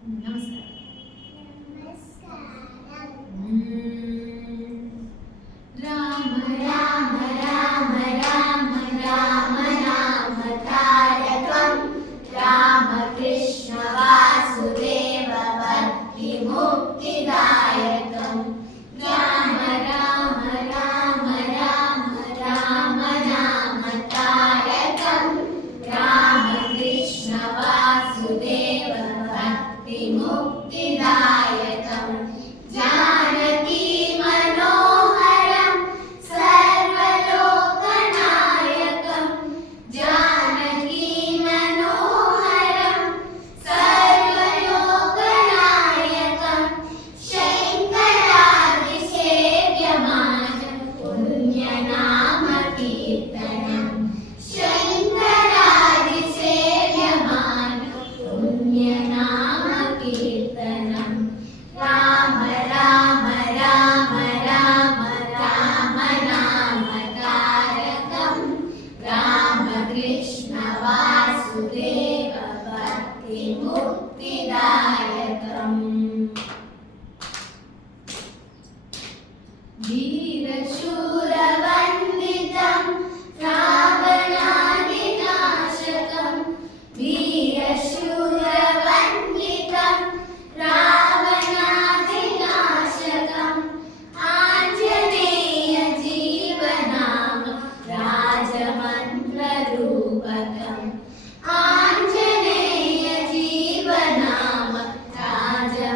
నమస్కారం. రామ రామ రామ రామ రామ నామ తారకం రామకృష్ణ వాసుదేవ భక్తి ముక్తిదాయకం రామ రామ రామ రామ రామ నామ తారకం రామకృష్ణ వాసుదేవ భక్తి ముక్తిదాయకం जानकी मनोहरं सर्वलोकनायकं जानकी मनोहरं सर्वलोकनायकं शङ्करादिसेव्यमानं पुण्यनामकीर्तनं शङ्करादिसेव्यमानं पुण्यनामकीर्तनं राम राम राम राम राम नाम तारकं रामकृष्ण वासुदेव भक्ति मुक्तिदायकम् वीरशूरवन्दितं रावणादिनाशकं वीरशूरवन्दितं रावणादिनाशकम् आञ्जनेयजीवनाम राजमन्त्ररूपकम् आञ्जनेयजीवनाम राजमन्त्ररूपकम्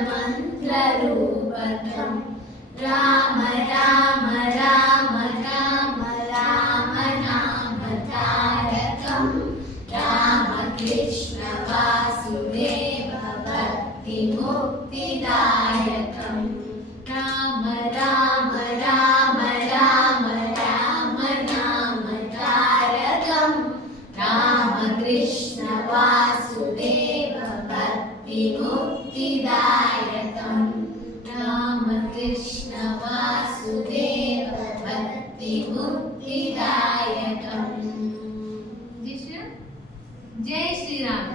राम राम राम राम राम नाम तारकं रामकृष्ण वासुदेव भक्ति मुक्तिदायकं राम राम राम राम राम नाम तारकं रामकृष्ण वासुदेव भक्ति मुक्तिदायकं रामकृष्ण वासुदेव भक्ति मुक्तिदायकं जय श्री राम।